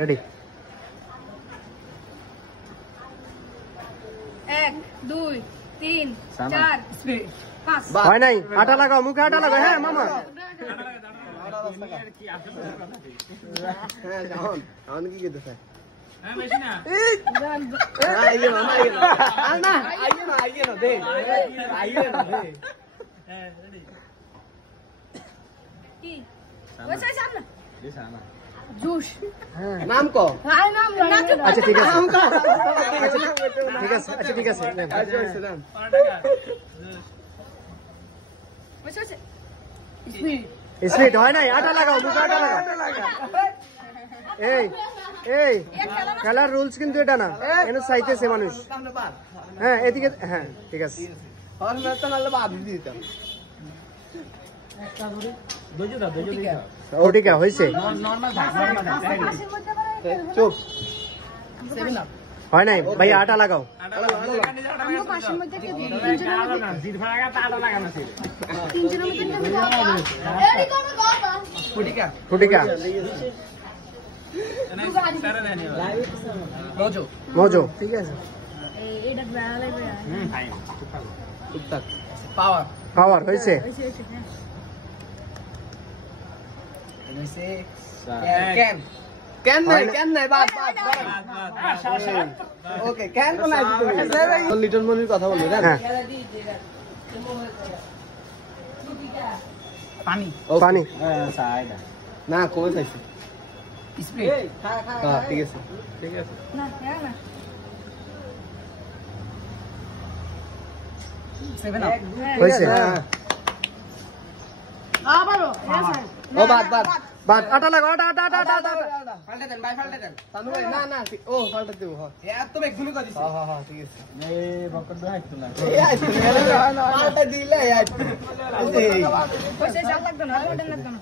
Ready 1 2 3 4 5 হয় নাই আটা লাগাও মুখে আটা লাগাও হ্যাঁ মামা হ্যাঁ জান আন কি করতে চাই হ্যাঁ বেশি না আইয়ে না না আইয়ে না দে আইয়ে না দে হ্যাঁ রেডি কি ওইসে সামনে ये साना জুস নাম কো হাই নাম আচ্ছা ঠিক আছে নাম কো ঠিক আছে আচ্ছা ঠিক আছে নেন। আচ্ছা আচ্ছা নাম 5 টাকা ওইসে স্পিড হয় নাই আটা লাগাও মুখে আটা লাগাও এই এই খেলার রুলস কিন্তু এটা না এনে চাইতেছে মানুষ সামনে বাদ হ্যাঁ এদিকে হ্যাঁ ঠিক আছে আর मैं तो নালে বাদ দিতাম दोजो दा ওটিকা হয়েছে नॉर्मल था नॉर्मल চুপ হয় নাই ভাই আটা লাগাও আমগো পাশের মধ্যে কে দিন ना जीत भागा ताड़ा लगाना चाहिए তিনজনের মধ্যে কে দিন এডি তুমি বাবা ফুটিকা ফুটিকা सारा रहने वाला মজো মজো ঠিক আছে এইটা ভালো লাগবে भाई চুপ থাক পাওয়ার পাওয়ার হয়েছে এসে ক্যান ক্যান নাই বাদ ওকে ক্যান কোন আছে তুমি লিটল মনির কথা বলবে না হ্যাঁ পানি পানি साइड না কমে চাইছে স্প্রে হ্যাঁ ঠিক আছে না হ্যাঁ না 7 আপ হয়েছে আবারো ও বাদ বাদ বাদ আটা লাগাও আটা আটা আটা আটা ফালটা দেন ভাই ফালটা দেন তানু ভাই না না ও ফালটা দেব হ্যাঁ এত বেগ গুলি করে দিছি হ্যাঁ হ্যাঁ ঠিক আছে ए बकड दो हाथ ना ফালটা দিলে ওইসে সব লাগবে না ওটা লাগবে না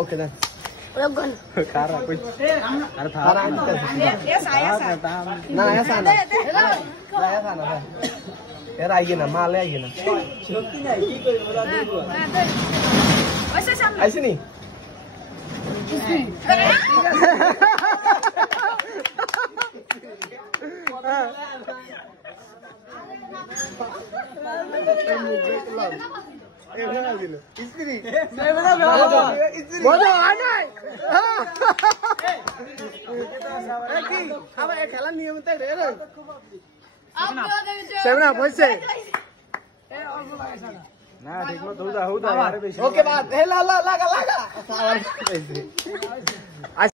ওকে না লগন খারা কই अरे था এস আইসা না ऐसा না না ऐसा না ভাই এর আইয়ে না মালে আইয়ে না ওইসে সামনে আইছে নি মজা হয় নাই আবার খেলার নিয়ম তাই রে সেভেন আপ হয়েছে ना ठीक मत होदा होदा यार बेसी ওকে বাদ হে লা লা লাগা লাগা